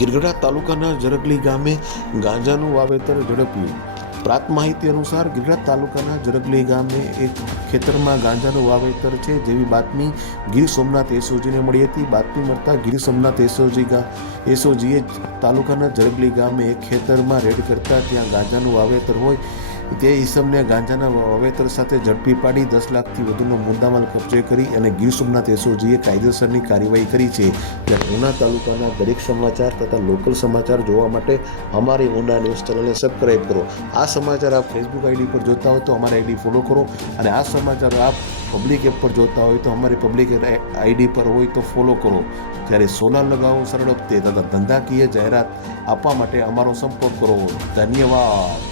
ગિરગઢા તાલુકાના જરગલી ગામે ગાંજાનું વાવેતર ઝડપ્યું. પ્રાપ્ત માહિતી અનુસાર ગિરગઢા તાલુકાના જરગલી ગામે એક ખેતરમાં ગાંજાનું વાવેતર છે જેવી બાતમી ગીર સોમનાથ એસઓજીને મળી હતી. બાતમી મળતા ગીર સોમનાથ એસઓજીએ તાલુકાના જરગલી ગામે એક ખેતરમાં રેડ કરતા ત્યાં ગાંજાનું વાવેતર હોય તે ઈસમને ગાંજાના વાવેતર સાથે ઝડપી પાડી 10 લાખથી વધુનો મુદ્દામાલ કબજે કરી અને ગીર સોમનાથ એસઓજીએ કાયદેસરની કાર્યવાહી કરી છે. ત્યારે ઉના તાલુકાના દરેક સમાચાર તથા લોકલ સમાચાર જોવા માટે અમારી ઉના ન્યૂઝ ચેનલને સબસ્ક્રાઈબ કરો. આ સમાચાર આપ ફેસબુક આઈડી પર જોતા હોય તો અમારી આઈડી ફોલો કરો અને આ સમાચાર આપ પબ્લિક એપ પર જોતા હોય તો અમારી પબ્લિક આઈડી પર હોય તો ફોલો કરો. જ્યારે સોલાર લગાવો સરળ હપ્તે તથા ધંધાકીય જાહેરાત આપવા માટે અમારો સંપર્ક કરો. ધન્યવાદ.